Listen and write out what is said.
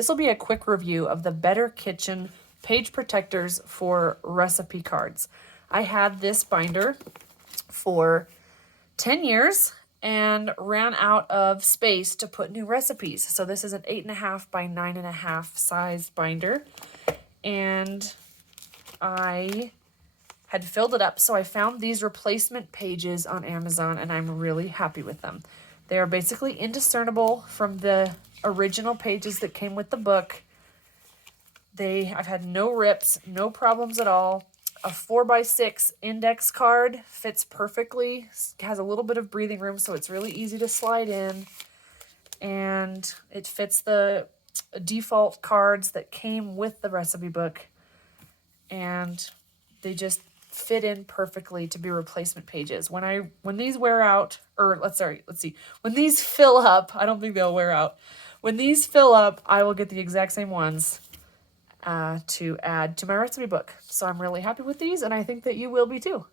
This will be a quick review of the Better Kitchen page protectors for recipe cards. I had this binder for 10 years and ran out of space to put new recipes. So this is an 8.5 by 9.5 size binder, and I had filled it up, so I found these replacement pages on Amazon, and I'm really happy with them. They are basically indiscernible from the original pages that came with the book. I've had no rips, no problems at all. A 4x6 index card fits perfectly, has a little bit of breathing room, so it's really easy to slide in. And it fits the default cards that came with the recipe book. And they just fit in perfectly to be replacement pages. When these wear out, when these fill up, I don't think they'll wear out. When these fill up, I will get the exact same ones to add to my recipe book. So I'm really happy with these, and I think that you will be too.